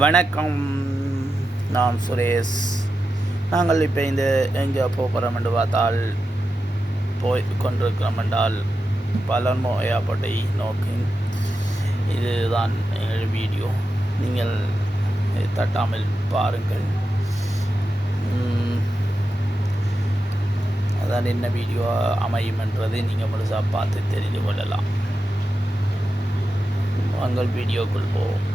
வணக்கம், நான் சுரேஷ். நாங்கள் இப்போ இந்த எங்கே போகிறோம் என்று பார்த்தால் போய் கொண்டிருக்கிறோம் என்றால் பலர்மோ ஏர்போர்ட்டை நோக்கி. இதுதான் எங்கள் வீடியோ, நீங்கள் தட்டாமல் பாருங்கள். அதான் என்ன வீடியோ அமையும் என்றது நீங்கள் முழுசாக பார்த்து தெரிந்து கொள்ளலாம். உங்கள் வீடியோக்குள் போவோம்.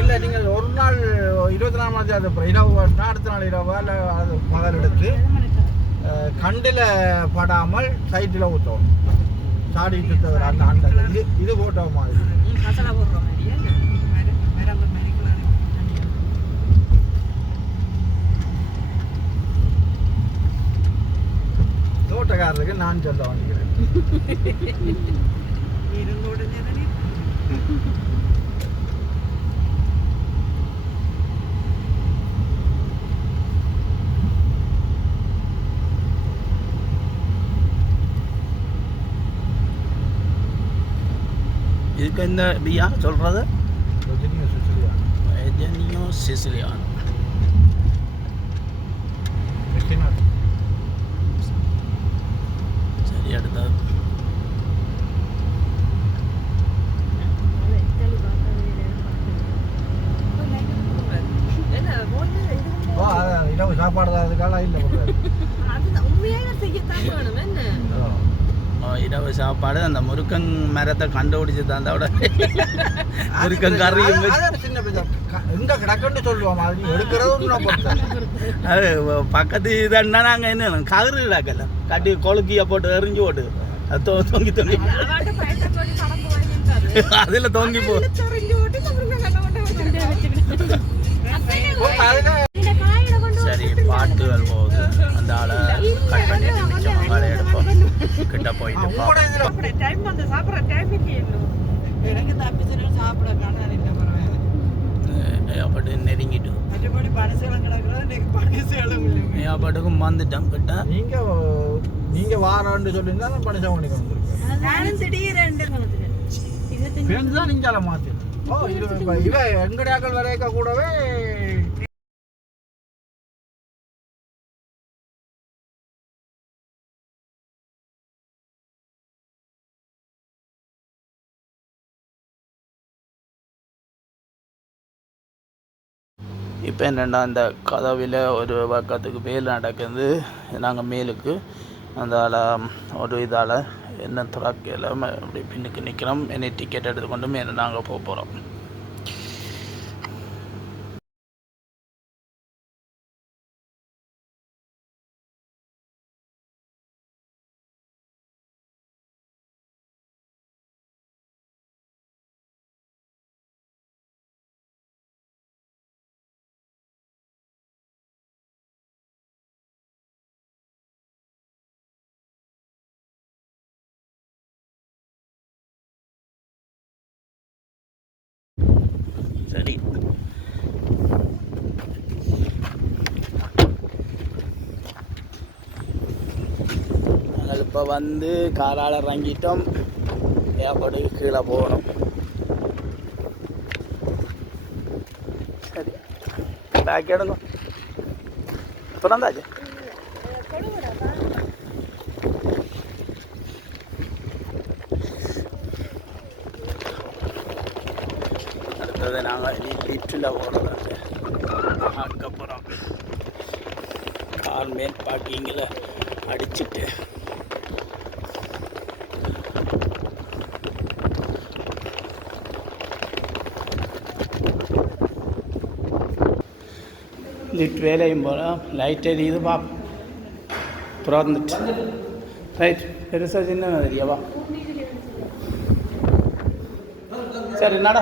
இல்லை, நீங்கள் ஒரு நாள் 24 இரவு அடுத்த நாள் இரவா இல்லை பகல் எடுத்து கண்டில் படாமல் சைட்டில் ஊற்றோம். சாடிட்டு தவிர அந்த அந்த இது போட்ட மாதிரி தோட்டக்காரருக்கு நான் சொல்ல வேண்டிக்கிறேன். இதுக்கு இந்த யார் சொல்கிறது? எஜனியோ சிசிலியானோ. சரி, அடுத்தது இரவு சாப்பாடு தான் அதுக்காக இல்லை. இரவு சாப்பாடு அந்த முருக்கன் மரத்தை கண்டுபிடிச்சு தந்தோட முருக்கன் கறியும் எங்க கிடக்குன்னு சொல்லுவோம். அது எடுக்கிறது அது பக்கத்து இதன்னா நாங்கள் என்ன கதிர் கிடக்கல கட்டி கொழுக்கிய போட்டு எரிஞ்சு போட்டு அது தொங்கி தொங்கி அதில் தொங்கி போ. சரி, பாட்டுகள் போகுது. அந்த ஆளை கட் பண்ணிட்டு மிச்சம் ஆளை எடுப்போம். கிட்ட போயிட்டு அப்படி நெருங்கிட்டு பாட்டுக்கும் வந்துட்டோம் கிட்ட. நீங்க வாரன்னு சொல்லியிருந்தா பணிசம் பண்ணி கொண்டு நீங்க மாத்தி இவ எங்கடையாக்கள் வரைக்க கூடவே இப்போ என்னென்னா இந்த கதவில் ஒரு பக்கத்துக்கு வேலை நடக்குது. நாங்கள் மேலுக்கு அந்த ஒரு இதால் என்ன துறக்கையில் அப்படி பின்னுக்கு நிற்கிறோம். என்னை டிக்கெட் எடுத்துக்கொண்டு மேலே நாங்கள் போக போகிறோம். சரி, நாங்கள் இப்போ வந்து காரால் இறங்கிட்டோம். ஏர்போர்ட்டுக்கு கீழே போகணும். சரி, பேக் எடுங்க. திறந்தாச்சு. அடுத்தது நாங்கள் லிஃப்டில் போகிறதாங்க அதுக்கப்புறம் கார் மேல் பார்க்கிங்கில் அடிச்சுட்டு லிஃப்ட் வேலையும் போல லைட் எரியுது பார்ப்போம். திறந்துட்டு ரைட் பெருசாக சின்ன தெரியவா சரி நட.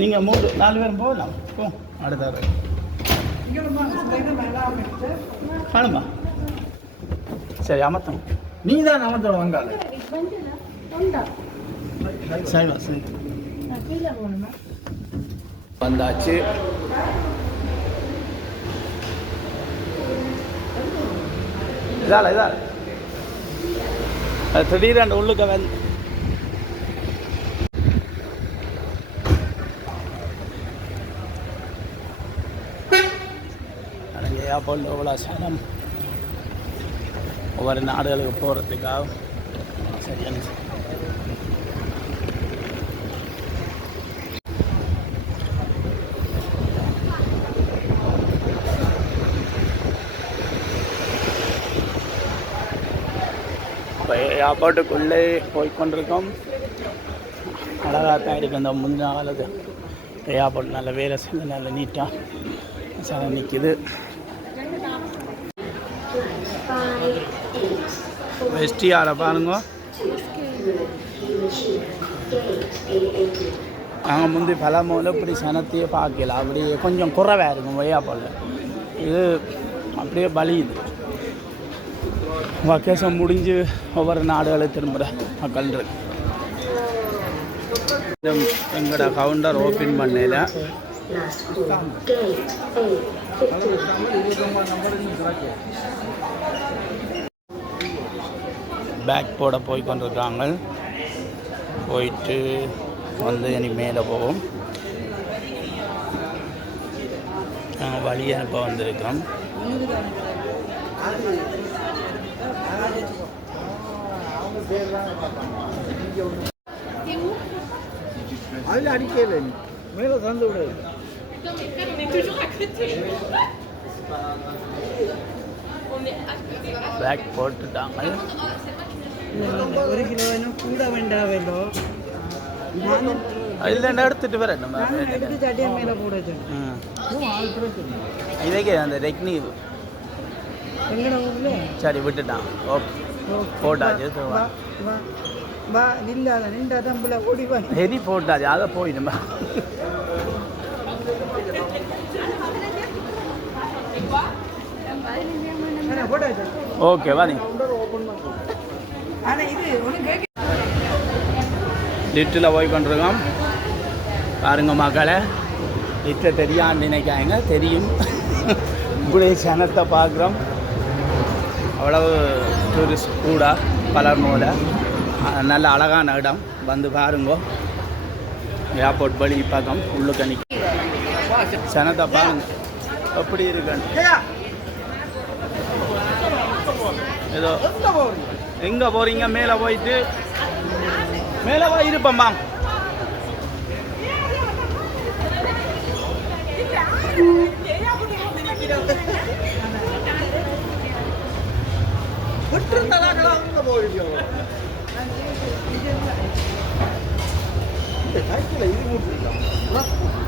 நீங்கள் 3-4 பேரும் போகலாம். போ அடுத்த காணுமா சரி அமர்த்தம். நீ தான் அமர்த்தோட வங்காள சரிவா சரி வந்தாச்சு. இதால அது திடீரெண்டு உள்ளுக்க வந்து ஏர்போர்ட்டில் எவ்வளோ சனம் ஒவ்வொரு நாடுகளுக்கு போகிறதுக்காக சரியான இப்போ ஏர்போர்ட்டுக்குள்ளே போய்கொண்டிருக்கோம். அழகாக தான் இருக்குது. அந்த முந்தின காலத்து ஏர்போர்ட் நல்ல வேலை செஞ்சு நல்ல நீட்டாக சார் நிற்கிது. வெஸ்டியாரை பாருங்க. நாங்கள் முந்தி பலமூல இப்படி சனத்தையே பார்க்கல. அப்படியே கொஞ்சம் குறைவாக இருக்கும் ஏர்போர்ட்டில். இது அப்படியே பலியுது. வக்கேஷன் முடிஞ்சு ஒவ்வொரு நாடுகளை திரும்புகிற மக்கள் இருக்கு. எங்களோட கவுண்டர் ஓப்பன் பண்ணல. பேக் போட போய் கொண்டிருக்காங்க. போயிட்டு வந்து இனி மேலே போவோம். நாங்கள் வழி அனுப்ப வந்திருக்கோம். அதில் அடிக்கல மேலே தந்து விடாது. பேக் போட்டுட்டாங்க. 1 கிலோ கூட வேண்டாவല്ലോ அதில் எடுத்துட்டு வரேன். நம்ம எடுத்து சட்டியை மேலே போட இதே அந்த ரெக்னி எங்கட ஊர்ல சரி விட்டுட்டான். ஓகே போட்டாச்சு. வா நில்லாத நின்றா தம்பில் ஓடி வா. ஹெரி போட்டாச்சு. அதை போயிடுமா ஓகே வா. நீ லிஃப்ட்டில் போய் கொண்டிருக்கோம். பாருங்க மக்களை, லிஃப்ட்டை தெரியான்னு நினைக்காங்க. தெரியும். இப்படி சனத்தை பார்க்குறோம். அவ்வளவு டூரிஸ்ட் கூட பலர்மோல நல்ல அழகான இடம். வந்து பாருங்க. ஏர்போர்ட் வழி பக்கம் உள்ளுக்க நிற்க சனத்தை பாருங்க எப்படி இருக்குன்னு. ஏதோ எங்கே போகிறீங்க? மேலே போயிட்டு மேலே போய் இருப்பம்மா.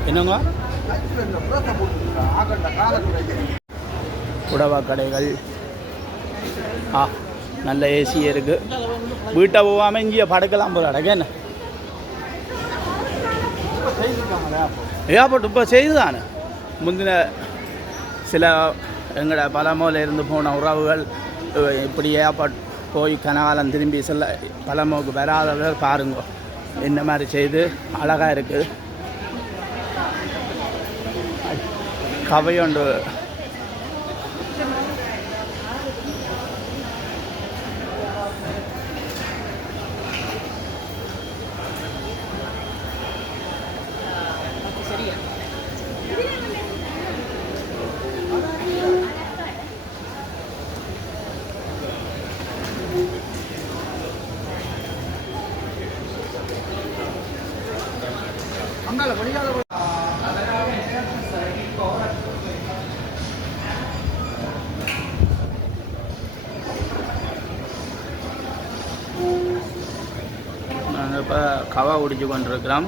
என்னங்க புடவா கடைகள். நல்ல ஏசியே இருக்குது. வீட்டை போகாமல் இங்கேயே படுக்கலாம் போல அடக்க. என்ன ஏர்போர்ட் இப்போ செய்துதானே. முந்தின சில எங்களோட பலமோல இருந்து போன உறவுகள் இப்படி ஏர்போர்ட் போய் கனகாலம் திரும்பி செல்ல பலமோக்கு வராதவர்கள் பாருங்க என்ன மாதிரி செய்து அழகாக இருக்குது. கவையொண்டு குடிச்சு கொண்டிருக்கிறோம்.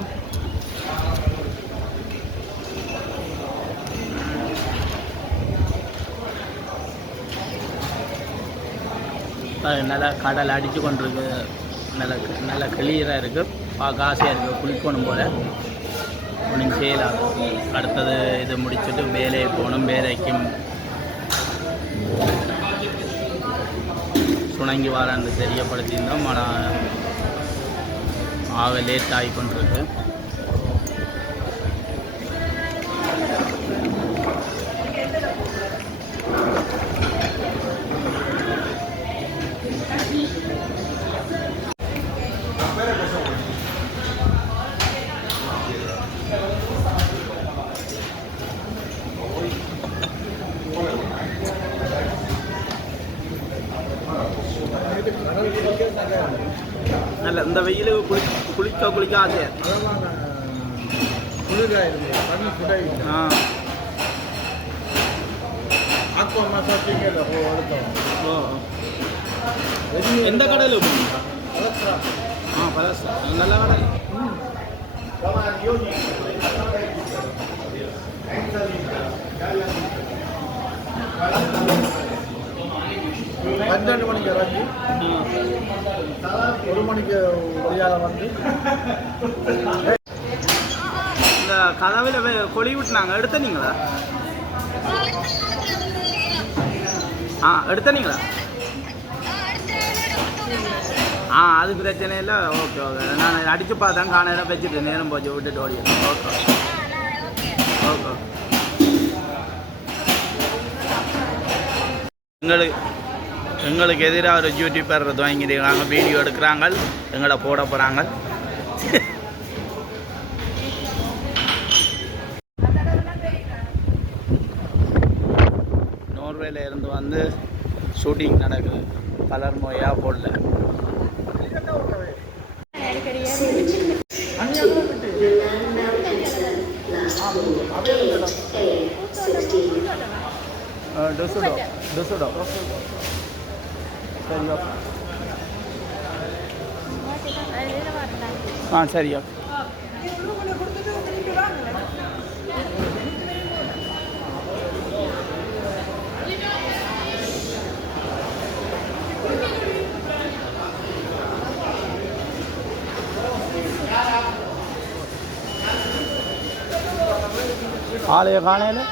நல்லா கடல் அடித்து கொண்டிருக்கு. நல்ல கிளியராக இருக்குது. பார்க்க ஆசையாக இருக்குது. குளிக்கணும் போல் ஒன்றும் செய்யலாம். அடுத்தது இது முடிச்சுட்டு வேலையை போகணும். வேலைக்கும் சுணங்கி வரான்னு தெரியப்படுத்தியிருந்தோம். ஆனால் லேட் ஆகி கொண்டிருக்கு. நல்ல இந்த வெயிலுக்கு குளிக்க ஆசையா. எந்த கடல்? பலசா நல்ல கடல். பன்னெண்டு மணிக்கு இறங்கி 1 மணிக்கு ஒளியால் வந்து இந்த கதவில் கொழி விட்டுனாங்க. எடுத்தனீங்களா? எடுத்தனீங்களா? அது பிரச்சனை இல்லை. Okay okay. நான் அடித்து பார்த்தேன். காணையில் வச்சுட்டு நேரம் போச்சு விட்டுட்டு ஓடிடுறேன். Okay okay. எங்களுக்கு எதிராக ஒரு யூடியூபர் வாங்கியிருக்காங்க. வீடியோ எடுக்கிறாங்க. எங்களை போட போகிறாங்க. நோர்வேல இருந்து வந்து ஷூட்டிங் நடக்குது. பலர்மோ ஏர்போர்ட்டில். Düsseldorf. சரி ஓகே. ஆலய காணையில்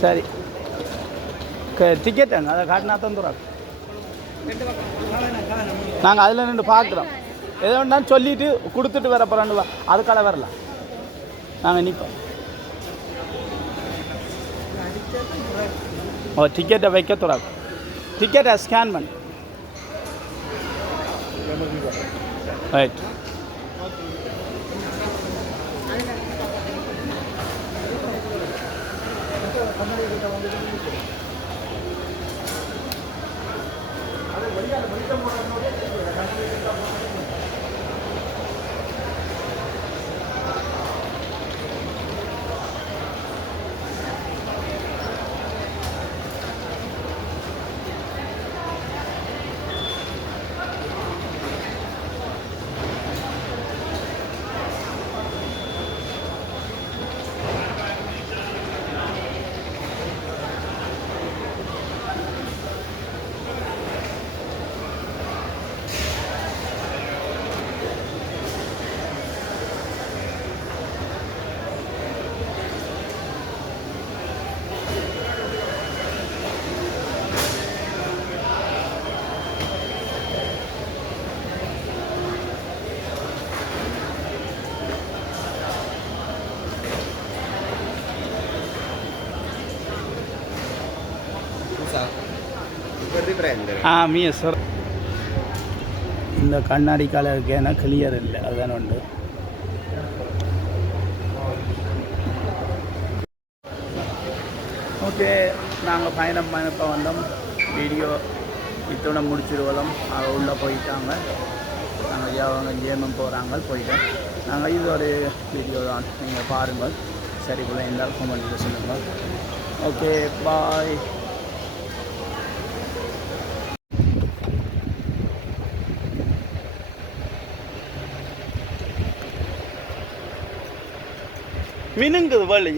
சரி. டிக்கெட் அங்கே அதை காட்டினா தந்துடுறாங்க. நாங்கள் அதில் நின்று பார்க்குறோம். எதோ ஒன்றான்னு சொல்லிவிட்டு கொடுத்துட்டு வர போகிறான்னு அதுக்கால வரலாம். நாங்கள் நிற்போம். டிக்கெட்டை வைக்க தொடங்க. டிக்கெட்டை ஸ்கேன் பண்ணு. ரைட். Me sir. இந்த கண்ணாடி காலருக்கு ஏன்னா கிளியர் இல்லை. அதுதானே உண்டு. ஓகே, நாங்கள் பயணப்போ வந்தோம். வீடியோ இத்தோட முடிச்சிருவோம். உள்ளே போயிட்டாங்க. நாங்கள் அவங்க ஜேமம் போகிறாங்க, போயிட்டோம். நாங்கள் இது ஒரு வீடியோ தான், நீங்கள் பாருங்கள். சரி போல இருந்தால் கமெண்ட்டில் சொல்லுங்கள். ஓகே, பாய். மினுங்குது வழி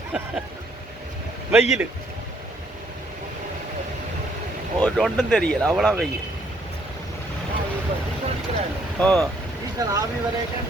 வெயில் ஒன்றும் தெரியல, அவ்வளோ வெயில். ஓ ஆவி வரைக்கும்